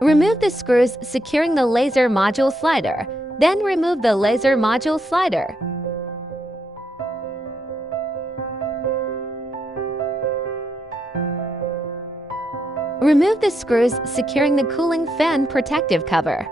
Remove the screws securing the laser module slider. Then remove the laser module slider. Remove the screws securing the cooling fan protective cover.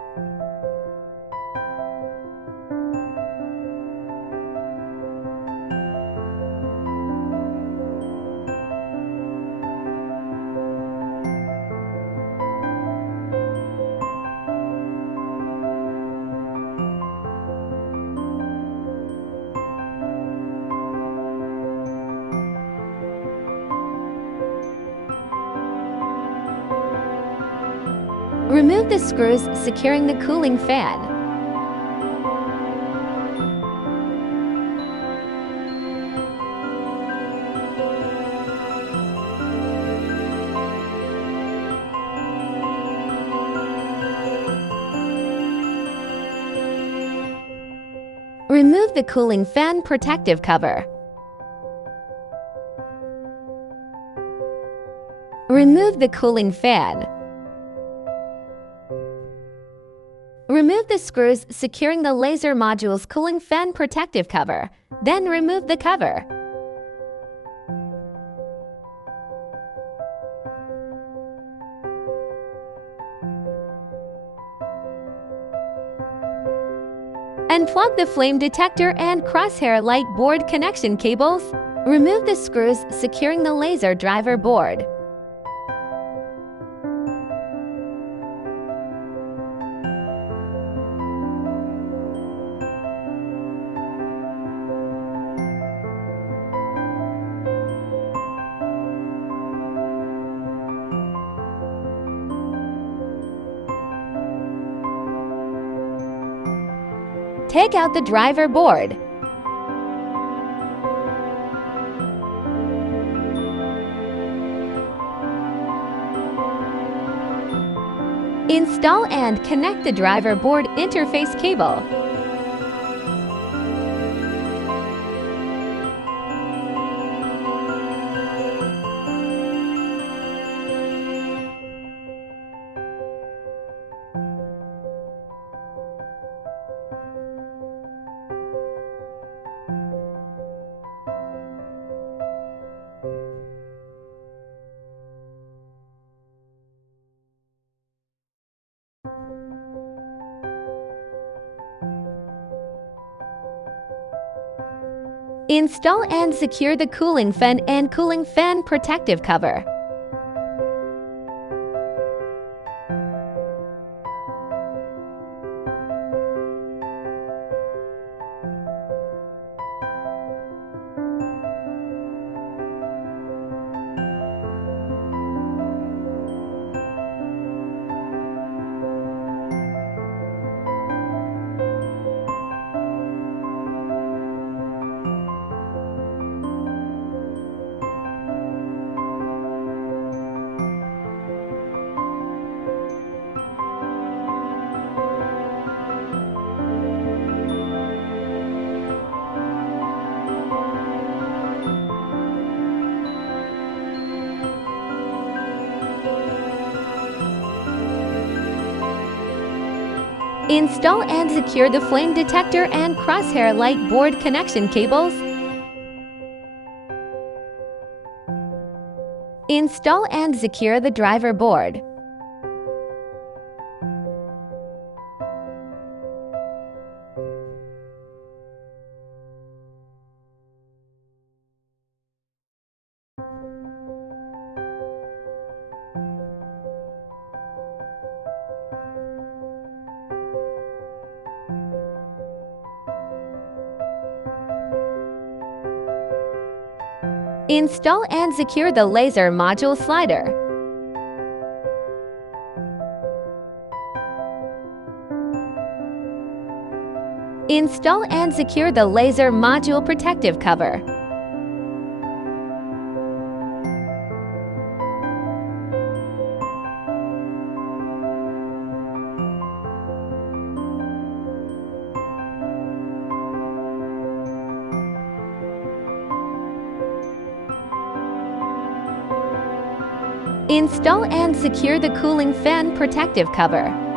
Remove the screws securing the cooling fan. Remove the cooling fan protective cover. Remove the cooling fan. Remove the screws securing the laser module's cooling fan protective cover. Then remove the cover. Unplug the flame detector and crosshair light board connection cables. Remove the screws securing the laser driver board. Take out the driver board. Install and connect the driver board interface cable. Install and secure the cooling fan and cooling fan protective cover. Install and secure the flame detector and crosshair light board connection cables. Install and secure the driver board. Install and secure the laser module slider. Install and secure the laser module protective cover. Install and secure the cooling fan protective cover.